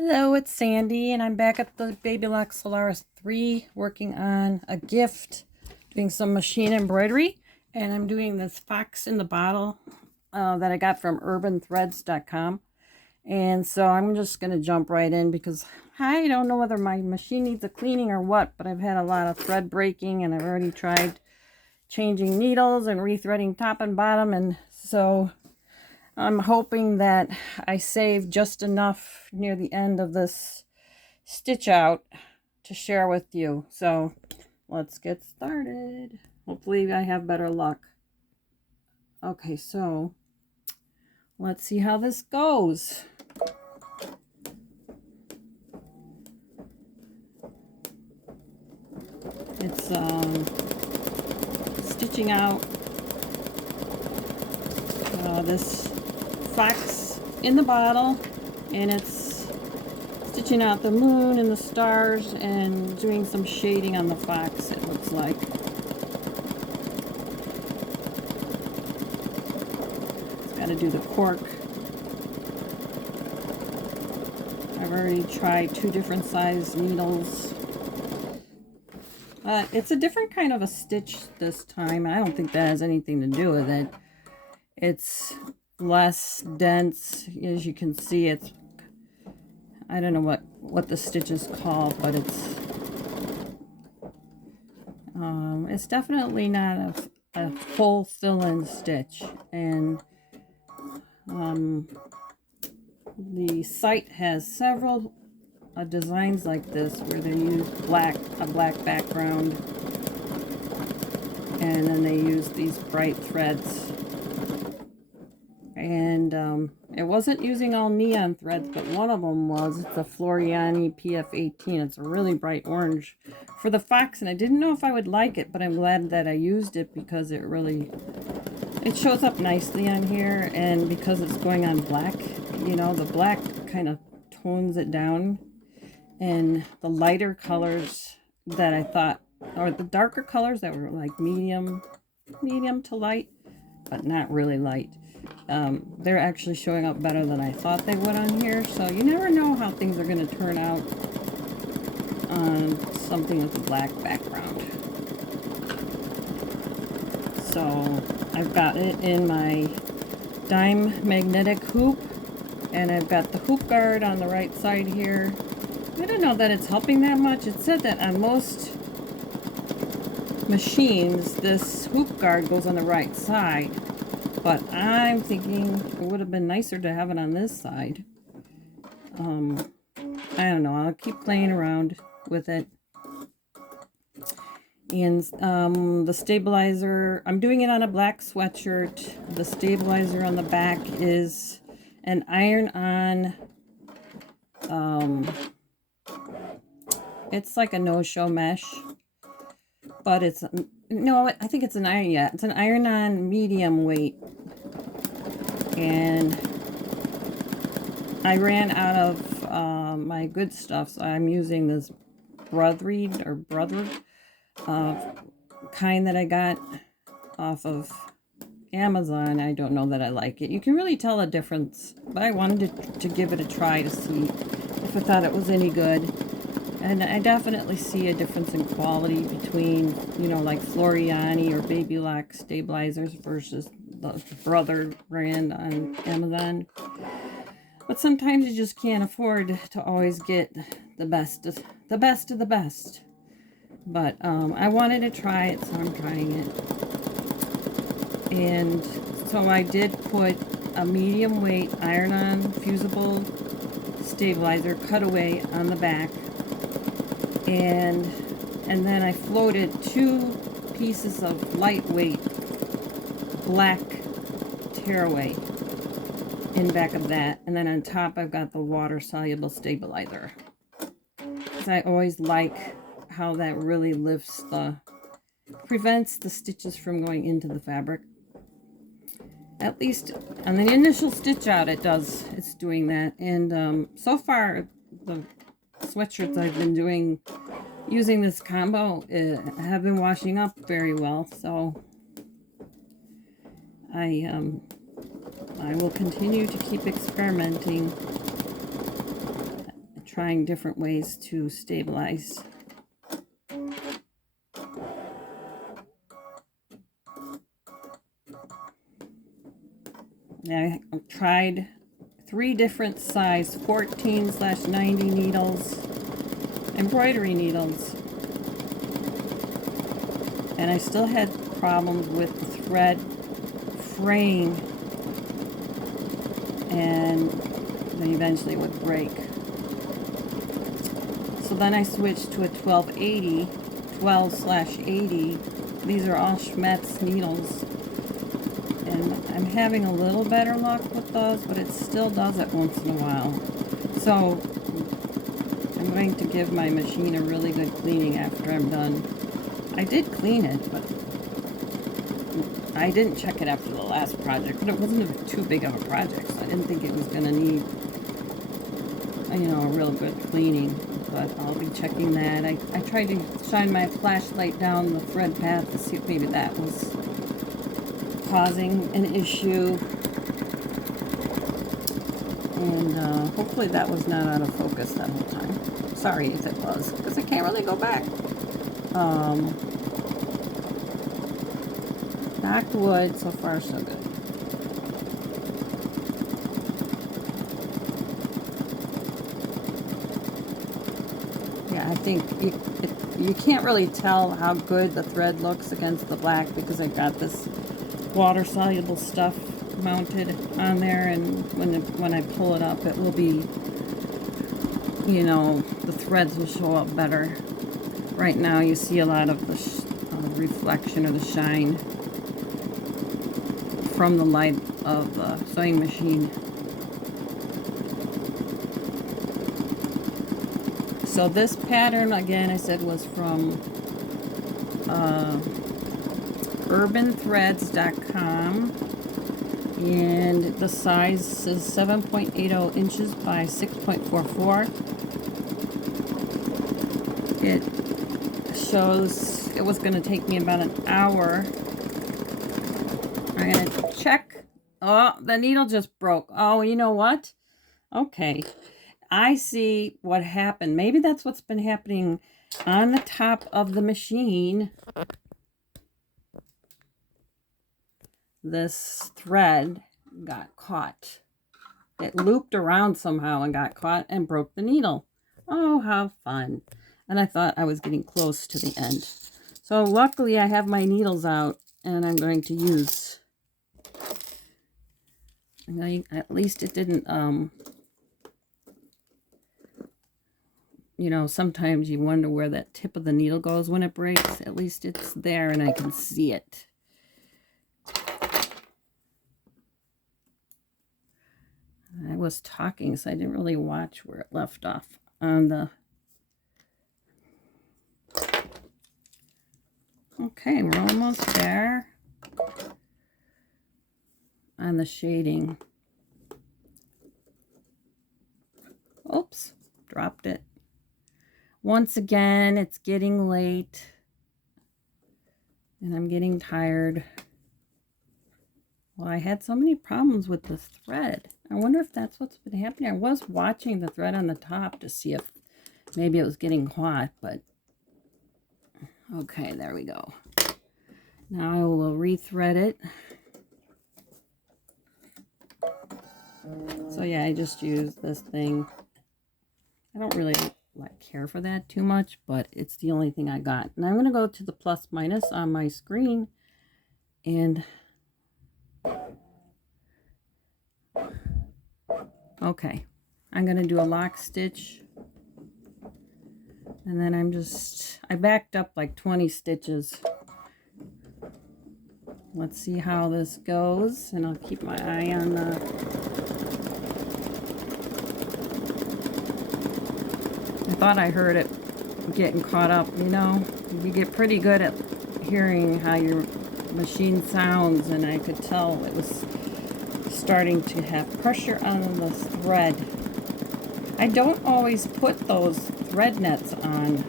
Hello, it's Sandy, and I'm back at the Babylock Solaris 3 working on a gift, doing some machine embroidery, and I'm doing this fox in the bottle that I got from urbanthreads.com. And so I'm just going to jump right in because I don't know whether my machine needs a cleaning or what, but I've had a lot of thread breaking, and I've already tried changing needles and rethreading top and bottom, and so I'm hoping that I save just enough near the end of this stitch out to share with you. So let's get started. Hopefully I have better luck. Okay, so let's see how this goes. It's stitching out this fox in the bottle, and it's stitching out the moon and the stars and doing some shading on the fox, it looks like. It's got to do the cork. I've already tried 2 different size needles. It's a different kind of a stitch this time. I don't think that has anything to do with it. It's less dense, as you can see. It's, I don't know what the stitch is called, but it's definitely not a full fill-in stitch. And the site has several designs like this where they use a black background, and then they use these bright threads. And it wasn't using all neon threads, but one of them was. It's a Floriani PF18. It's a really bright orange for the fox, and I didn't know if I would like it, but I'm glad that I used it because it shows up nicely on here, and because it's going on black, you know, the black kind of tones it down, and the lighter colors that I thought, or the darker colors that were like medium to light, but not really light, they're actually showing up better than I thought they would on here. So you never know how things are going to turn out on something with a black background. So I've got it in my dime magnetic hoop, and I've got the hoop guard on the right side here. I don't know that it's helping that much. It said that on most machines this hoop guard goes on the right side, but I'm thinking it would have been nicer to have it on this side. I don't know. I'll keep playing around with it. And the stabilizer, I'm doing it on a black sweatshirt. The stabilizer on the back is an iron-on, it's like a no-show mesh, but it's, no, I think it's an iron, yeah, it's an iron-on medium weight. And I ran out of my good stuff, so I'm using this brother kind that I got off of Amazon. I don't know that I like it. You can really tell a difference, but I wanted to give it a try to see if I thought it was any good. And I definitely see a difference in quality between, you know, like Floriani or Babylock stabilizers versus the Brother brand on Amazon. But sometimes you just can't afford to always get the best of the best. But I wanted to try it, so I'm trying it. And so I did put a medium weight iron-on fusible stabilizer cutaway on the back. And then I floated 2 pieces of lightweight black tearaway in back of that, and then on top I've got the water soluble stabilizer, because I always like how that really prevents the stitches from going into the fabric. At least on the initial stitch out it's doing that. And so far the sweatshirts I've been using this combo have been washing up very well, so I will continue to keep experimenting trying different ways to stabilize. I tried 3 different size 14/90 needles, embroidery needles, and I still had problems with the thread fraying, and they eventually would break. So then I switched to a 12/80. These are all Schmetz needles, and I'm having a little better luck with those, but it still does it once in a while. So I'm going to give my machine a really good cleaning after I'm done. I did clean it, but I didn't check it after the last project, but it wasn't too big of a project, so I didn't think it was going to need, you know, a real good cleaning. But I'll be checking that. I tried to shine my flashlight down the thread path to see if maybe that was causing an issue. And hopefully that was not out of focus that whole time. Sorry if it was, because I can't really go back. Knocked wood, so far so good. Yeah, I think you can't really tell how good the thread looks against the black because I got this water-soluble stuff mounted on there, and when I pull it up, it will be, you know, the threads will show up better. Right now you see a lot of the reflection or the shine from the light of the sewing machine. So this pattern, again, I said, was from urbanthreads.com, and the size is 7.80 inches by 6.44. It shows it was going to take me about an hour. I'm going to check. Oh, the needle just broke. Oh, you know what? Okay. I see what happened. Maybe that's what's been happening on the top of the machine. This thread got caught. It looped around somehow and got caught and broke the needle. Oh, how fun. And I thought I was getting close to the end. So luckily I have my needles out and I'm going to use, at least it didn't, you know, sometimes you wonder where that tip of the needle goes when it breaks. At least it's there and I can see it. I was talking, so I didn't really watch where it left off on the... Okay, we're almost there on the shading. Oops, dropped it. Once again, it's getting late and I'm getting tired. Well, I had so many problems with this thread. I wonder if that's what's been happening. I was watching the thread on the top to see if maybe it was getting caught, but okay, there we go. Now I will rethread it. So yeah, I just used this thing. I don't really care for that too much, but it's the only thing I got. And I'm going to go to the plus minus on my screen and okay, I'm going to do a lock stitch, and then I backed up like 20 stitches. Let's see how this goes, and I'll keep my eye on the... I thought I heard it getting caught up, you know. You get pretty good at hearing how your machine sounds, and I could tell it was starting to have pressure on the thread. I don't always put those thread nets on.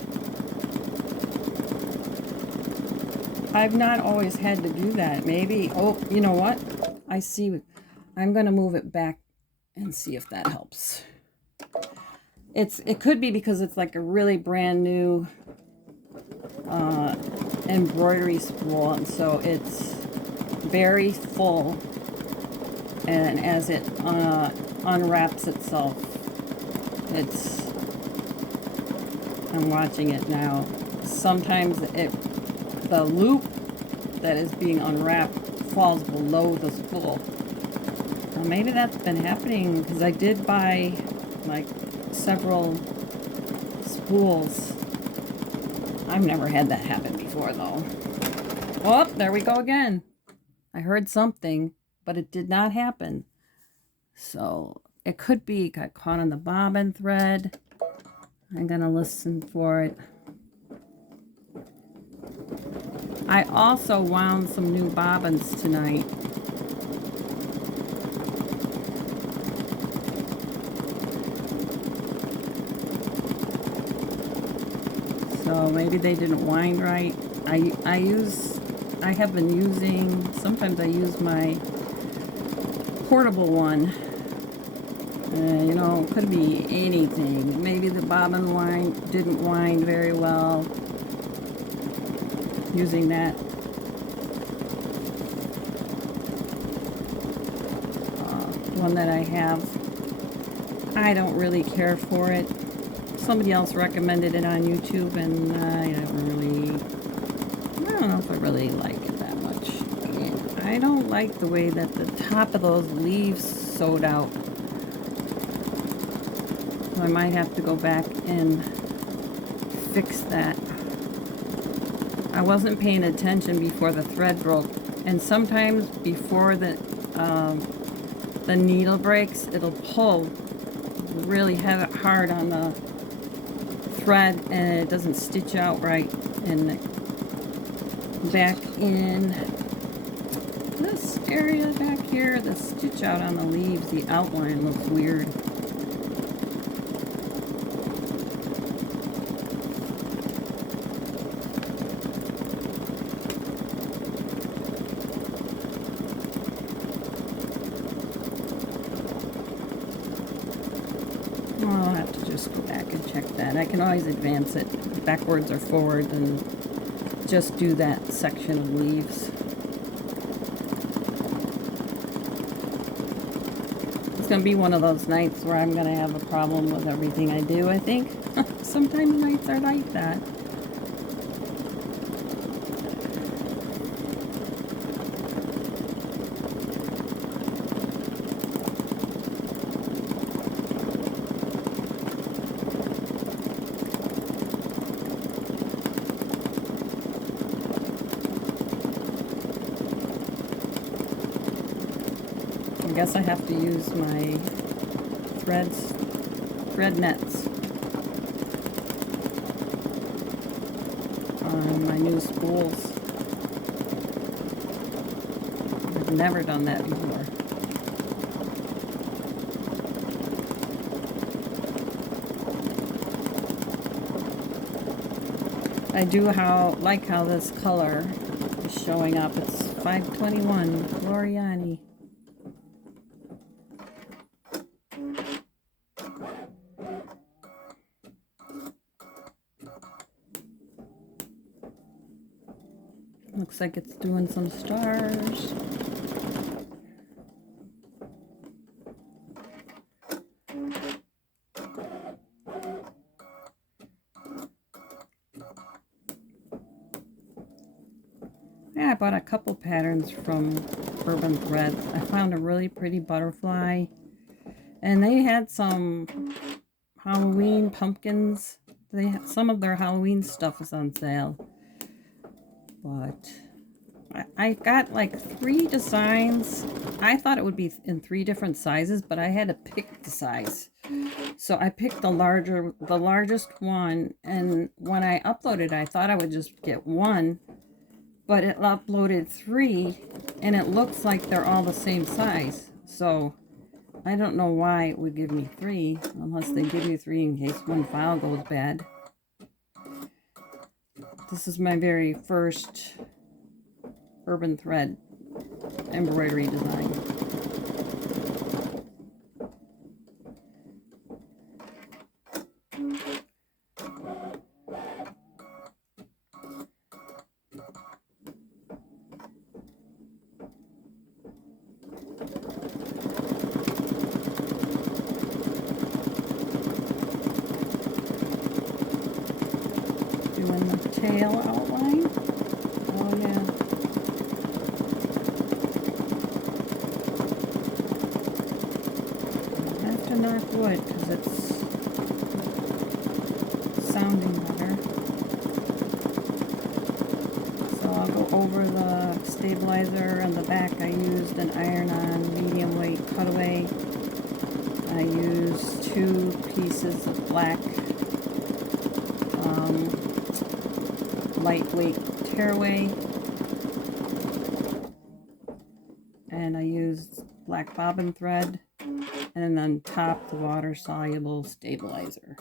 I've not always had to do that. Maybe, oh, you know what? I see. I'm going to move it back and see if that helps. It could be because it's like a really brand new embroidery spool, and so it's very full, and as it unwraps itself, I'm watching it now. Sometimes the loop that is being unwrapped falls below the spool. Well, maybe that's been happening because I did buy like several spools. I've never had that happen before though. Oh, there we go again. I heard something, but it did not happen. So it could be got caught on the bobbin thread. I'm gonna listen for it. I also wound some new bobbins tonight. So maybe they didn't wind right. I have been using, sometimes I use my portable one. You know, could be anything. Maybe the bobbin didn't wind very well. Using that one that I have. I don't really care for it. Somebody else recommended it on YouTube, and I don't know if I really like it that much. I don't like the way that the top of those leaves sewed out. So I might have to go back and fix that. I wasn't paying attention before the thread broke, and sometimes before the needle breaks, it'll pull really hard on the thread, and it doesn't stitch out right. And back in this area back here, the stitch out on the leaves, the outline looks weird. I'll have to just go back and check that. I can always advance it backwards or forward and just do that section of leaves. It's going to be one of those nights where I'm going to have a problem with everything I do, I think. Sometimes nights are like that. I guess I have to use my thread nets on my new spools. I've never done that before. I do like how this color is showing up. It's 521 Gloriani. Looks like it's doing some stars. Yeah, I bought a couple patterns from Urban Threads. I found a really pretty butterfly, and they had some Halloween pumpkins. Some of their Halloween stuff is on sale. But I got like 3 designs. I thought it would be in 3 different sizes, but I had to pick the size. So I picked the largest one, and when I uploaded, I thought I would just get 1, but it uploaded 3, and it looks like they're all the same size. So I don't know why it would give me 3, unless they give you 3 in case one file goes bad. This is my very first Urban Thread embroidery design. tail outline. Oh yeah. I have to knock wood because it's sounding better. So I'll go over the stabilizer on the back. I used an iron-on medium weight cutaway. I used 2 pieces of black lightweight tearaway, and I used black bobbin thread, and then on top the water soluble stabilizer.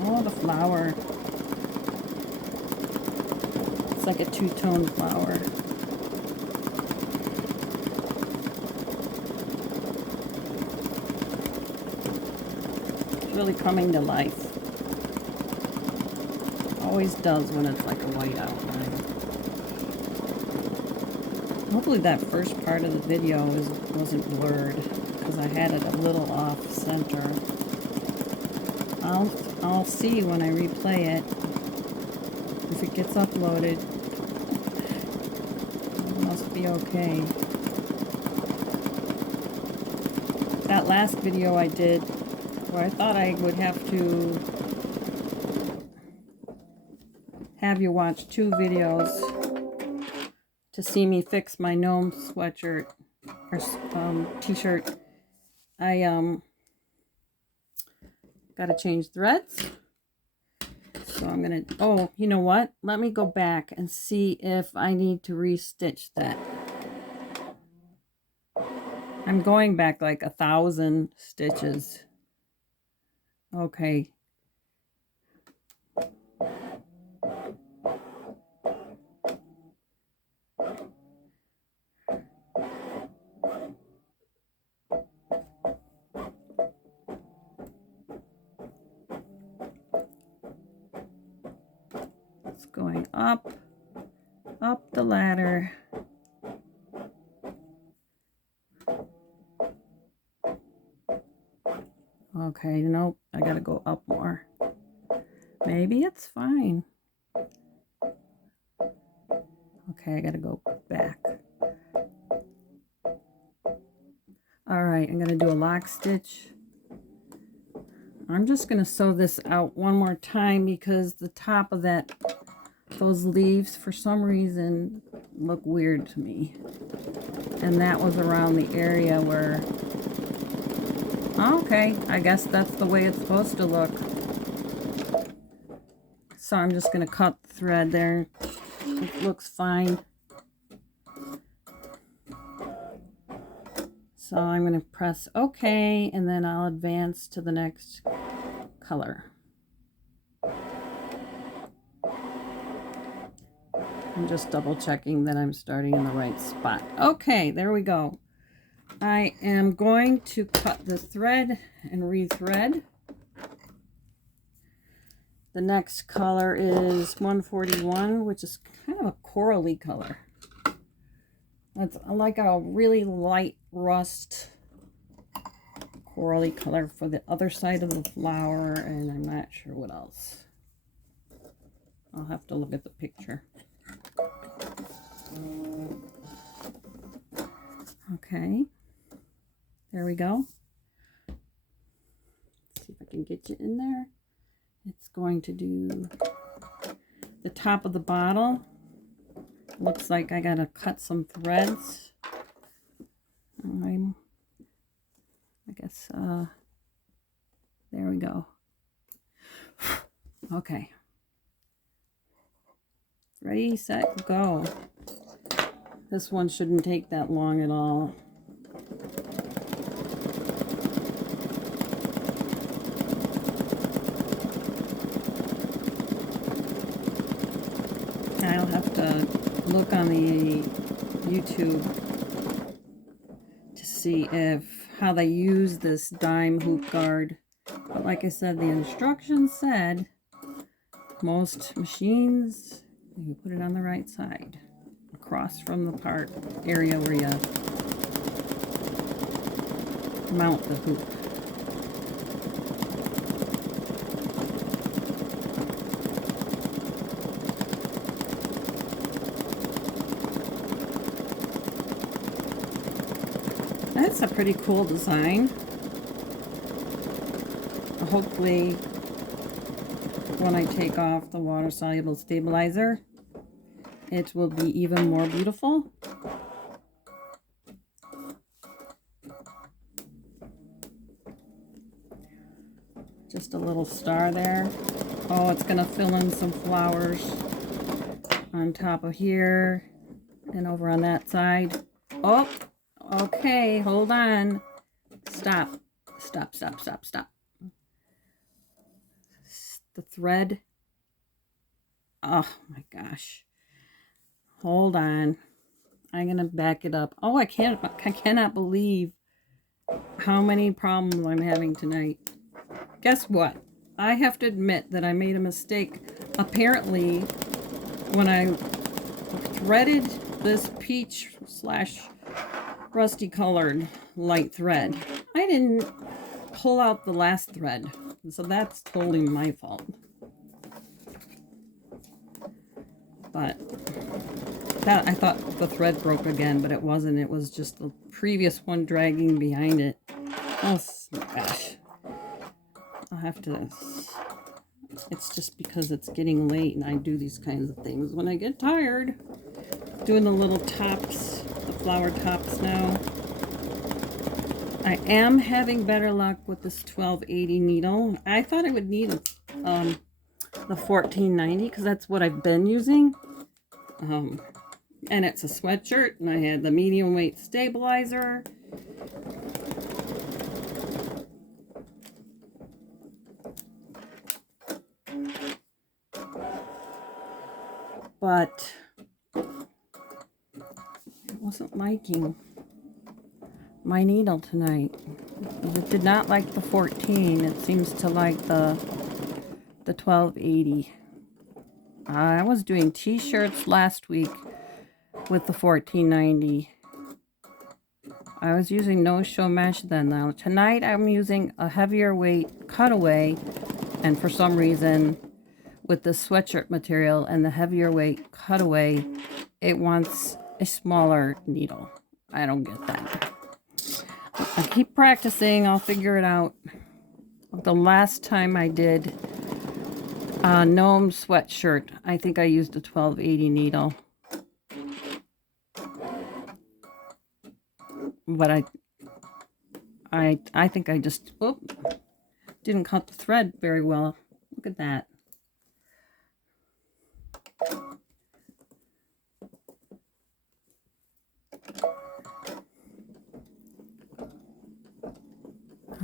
Oh, the flower. It's like a 2-tone flower. It's really coming to life. Always does when it's like a white outline. Hopefully that first part of the video wasn't blurred because I had it a little off center. I'll see when I replay it if it gets uploaded. It must be okay. That last video I did where I thought I would have to have you watch 2 videos to see me fix my gnome sweatshirt or t-shirt. I gotta change threads. So I'm gonna, oh, you know what? Let me go back and see if I need to restitch that. I'm going back like 1,000 stitches. Okay. It's going up the ladder. Okay, nope, I gotta go up more. Maybe it's fine. Okay, I gotta go back. All right, I'm gonna do a lock stitch. I'm just gonna sew this out one more time because the top of those leaves for some reason look weird to me. And that was around the area where, okay, I guess that's the way it's supposed to look. So I'm just gonna cut the thread there. It looks fine. So I'm going to press OK, and then I'll advance to the next color. I'm just double checking that I'm starting in the right spot. Okay, there we go. I am going to cut the thread and rethread. The next color is 141, which is kind of a corally color. It's like a really light rust corally color for the other side of the flower, and I'm not sure what else. I'll have to look at the picture. Okay, there we go. Let's see if I can get you in there. It's going to do the top of the bottle. Looks like I gotta cut some threads. I guess, there we go. Okay. Ready, set, go. This one shouldn't take that long at all. I'll have to look on the YouTube to see how they use this dime hoop guard. But like I said, the instructions said most machines, you put it on the right side. across from the part area where you mount the hoop. That's a pretty cool design. Hopefully, when I take off the water-soluble stabilizer, it will be even more beautiful. Just a little star there. Oh, it's gonna fill in some flowers on top of here and over on that side. Oh, okay, hold on. Stop. Stop, stop, stop, stop. The thread. Oh my gosh. Hold on. I'm gonna back it up. Oh, I cannot believe how many problems I'm having tonight. Guess what? I have to admit that I made a mistake. Apparently, when I threaded this peach / rusty colored light thread, I didn't pull out the last thread. So that's totally my fault. But that, I thought the thread broke again, but it wasn't. It was just the previous one dragging behind it. Oh my gosh. I'll have to... It's just because it's getting late and I do these kinds of things when I get tired. Doing the little tops, the flower tops now. I am having better luck with this 1280 needle. I thought I would need the 1490 because that's what I've been using. And it's a sweatshirt, and I had the medium weight stabilizer. But it wasn't liking my needle tonight. It did not like the 14. It seems to like the 1280. I was doing t-shirts last week with the 1490. I was using no-show mesh then. Now tonight I'm using a heavier weight cutaway, and for some reason with the sweatshirt material and the heavier weight cutaway, it wants a smaller needle. I don't get that. I keep practicing. I'll figure it out. The last time I did a gnome sweatshirt, I think I used a 1280 needle. But I think I just didn't cut the thread very well. Look at that.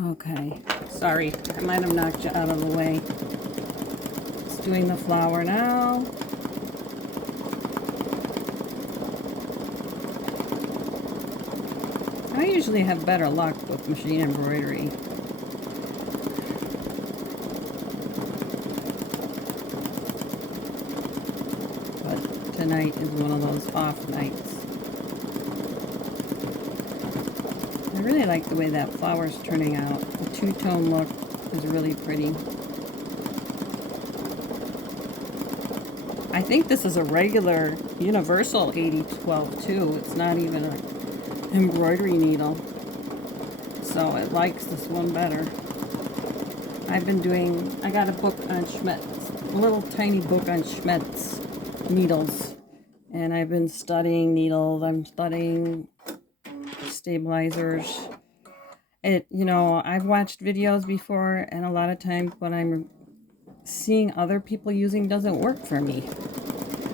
Okay, sorry, I might have knocked you out of the way. Just doing the flower now. I usually have better luck with machine embroidery. But tonight is one of those off nights. I really like the way that flower's turning out. The two-tone look is really pretty. I think this is a regular universal 8012 too. It's not even an embroidery needle. So it likes this one better. I got a book on Schmetz, a little tiny book on Schmetz needles. And I've been studying needles. I'm studying stabilizers. I've watched videos before, and a lot of times what I'm seeing other people using doesn't work for me.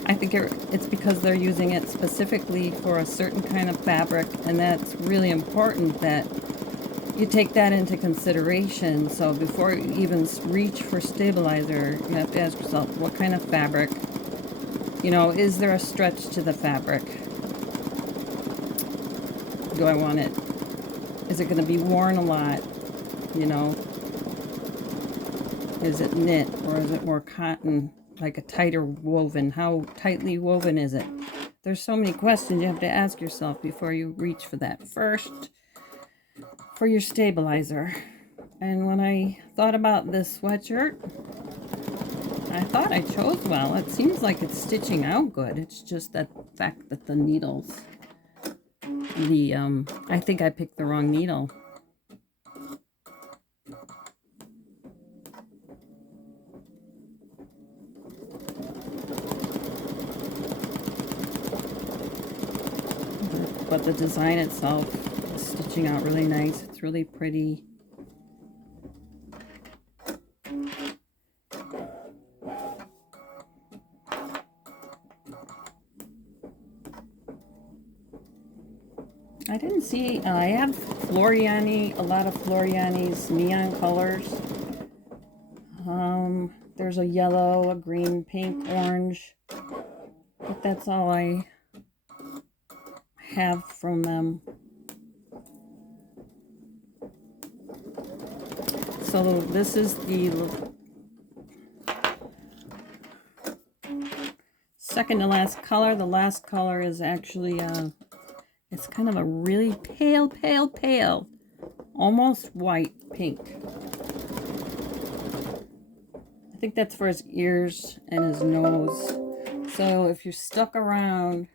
I think it's because they're using it specifically for a certain kind of fabric, and that's really important that you take that into consideration. So before you even reach for stabilizer, you have to ask yourself, what kind of fabric? Is there a stretch to the fabric? Do I want it? Is it going to be worn a lot? Is it knit or is it more cotton? like a tighter woven? How tightly woven is it? There's so many questions you have to ask yourself before you reach for that first, for your stabilizer. And when I thought about this sweatshirt, I thought I chose well. It seems like it's stitching out good. It's just that fact that the needles, I think I picked the wrong needle. But the design itself is stitching out really nice. It's really pretty. I didn't see, I have Floriani, a lot of Floriani's neon colors. There's a yellow, a green, pink, orange. But that's all I have from them. So this is the second to last color. The last color is actually it's kind of a really pale, almost white pink. I think that's for his ears and his nose. So if you're stuck around,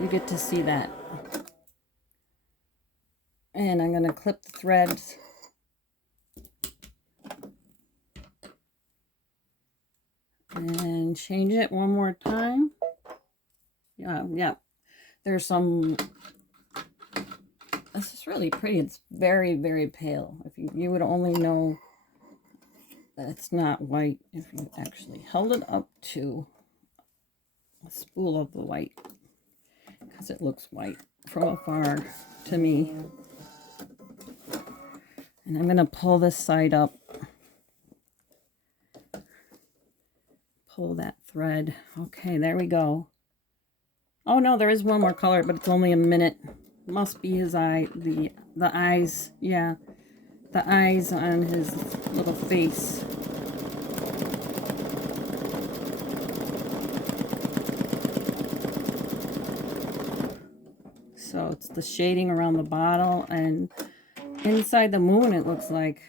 you get to see that. And I'm going to clip the threads. And change it one more time. Yeah. There's some, this is really pretty. It's very, very pale. If you would only know that it's not white if you actually held it up to a spool of the white, because it looks white from afar to me. And I'm going to pull this side up, pull that thread. Okay, there we go. Oh no, there is one more color, but it's only a minute. Must be his eye, the eyes, yeah. The eyes on his little face. So it's the shading around the bottle, and inside the moon it looks like.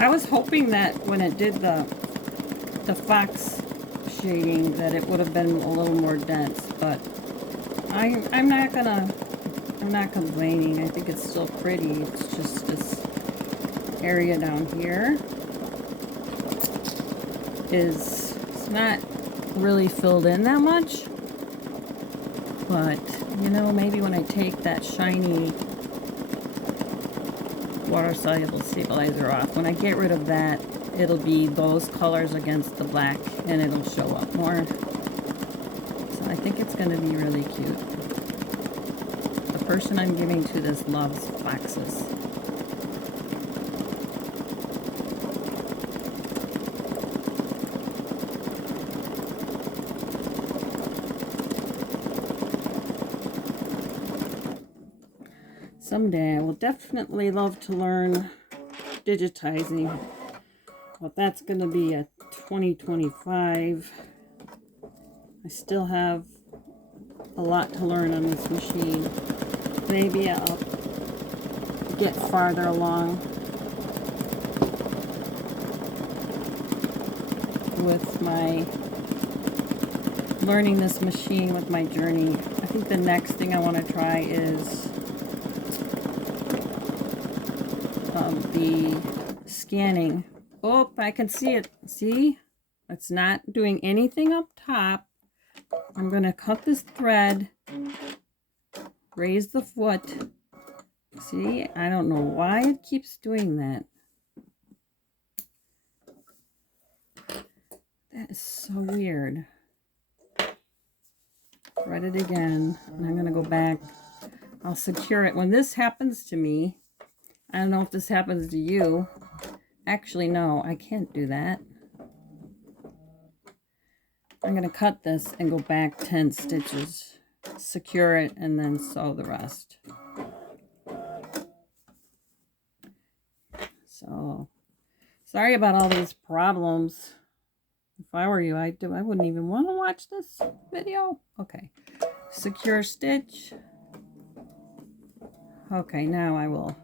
I was hoping that when it did the fox shading that it would have been a little more dense, but I'm not complaining. I think it's still pretty. It's just this area down here it's not really filled in that much, but you know, maybe when I take that shiny water soluble stabilizer off, when I get rid of that, it'll be those colors against the black and it'll show up more. So I think it's going to be really cute. The person I'm giving to this loves foxes. Someday I will definitely love to learn digitizing, but that's going to be a 2025. I still have a lot to learn on this machine. Maybe I'll get farther along with my learning this machine with my journey. I think the next thing I want to try is the scanning. Oh, I can see it. See? It's not doing anything up top. I'm going to cut this thread, raise the foot. See? I don't know why it keeps doing that. That is so weird. Thread it again, and I'm going to go back. I'll secure it. When this happens to me, I don't know if this happens to you. Actually, no, I can't do that. I'm going to cut this and go back 10 stitches. secure it, and then sew the rest. So, sorry about all these problems. If I were you, I wouldn't even want to watch this video. Okay. Secure stitch. Okay, now I will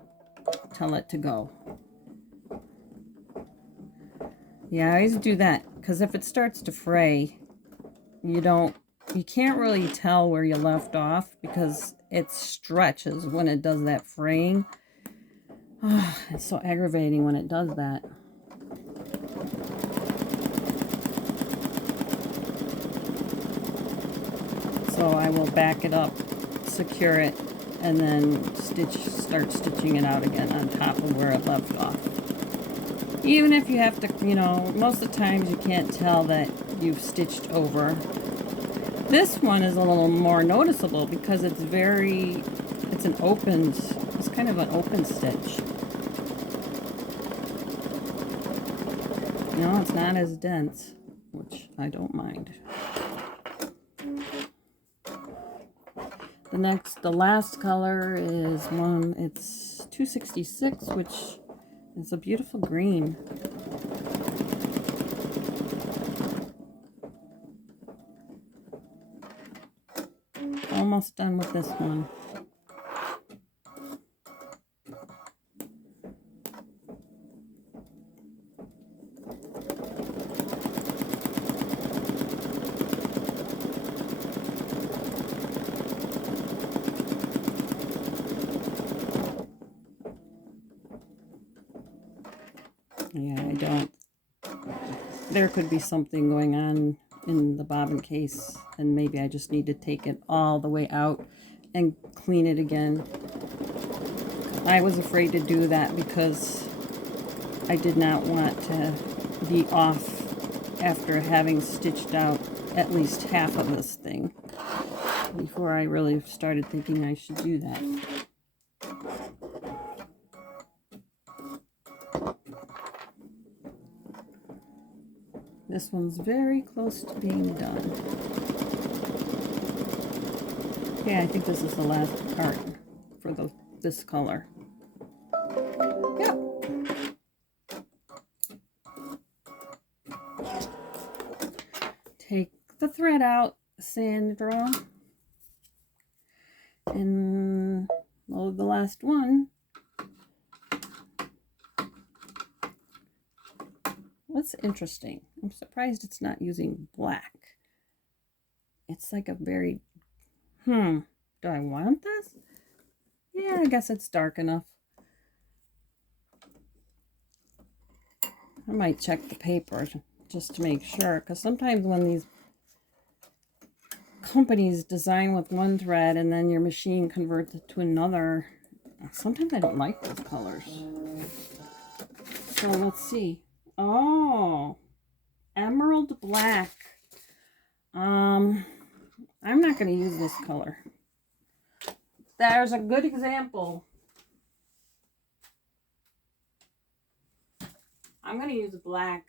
tell it to go. Yeah, I always do that, because if it starts to fray, you can't really tell where you left off, because it stretches when it does that fraying. Oh, it's so aggravating when it does that. So I will back it up, secure it, and then start stitching it out again on top of where it left off. Even if you have to, you know, most of the times you can't tell that you've stitched over. This one is a little more noticeable because it's kind of an open stitch. No, it's not as dense, which I don't mind. The last color is it's 266, which is a beautiful green. Almost done with this one. Yeah, there could be something going on in the bobbin case, and maybe I just need to take it all the way out and clean it again. I was afraid to do that because I did not want to be off after having stitched out at least half of this thing before I really started thinking I should do that. This one's very close to being done. Yeah, I think this is the last part for this color. Yep. Take the thread out, Sandra, and load the last one. What's interesting, I'm surprised it's not using black. It's like a very, do I want this? Yeah, I guess it's dark enough. I might check the paper just to make sure, because sometimes when these companies design with one thread and then your machine converts it to another, sometimes I don't like those colors. So let's see. Oh, emerald black. I'm not going to use this color. There's a good example. I'm going to use black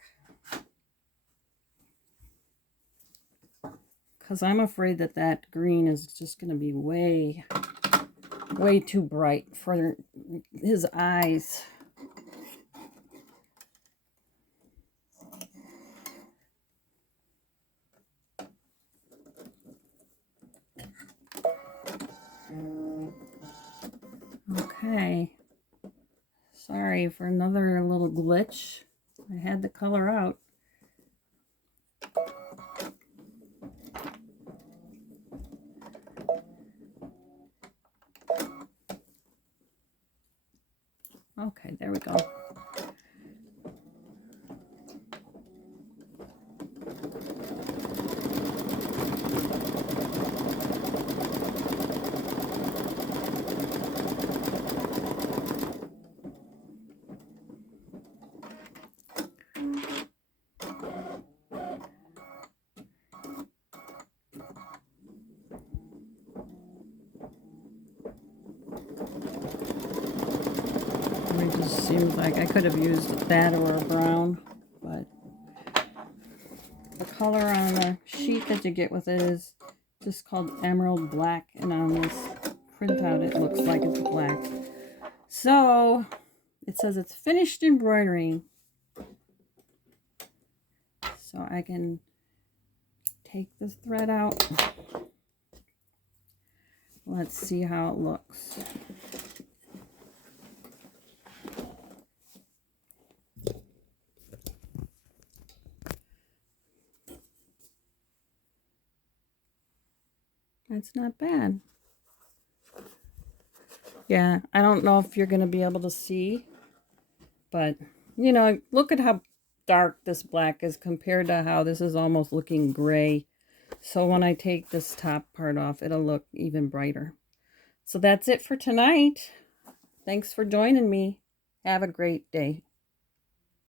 because I'm afraid that green is just going to be way too bright for his eyes. Okay, sorry for another little glitch. I had the color out. Okay, there we go. It just seems like I could have used that or a brown, but the color on the sheet that you get with it is just called Emerald Black, and on this printout it looks like it's black. So it says it's finished embroidering. So I can take this thread out. Let's see how it looks. That's not bad. Yeah, I don't know if you're going to be able to see, but, you know, look at how dark this black is compared to how this is almost looking gray. So when I take this top part off, it'll look even brighter. So that's it for tonight. Thanks for joining me. Have a great day.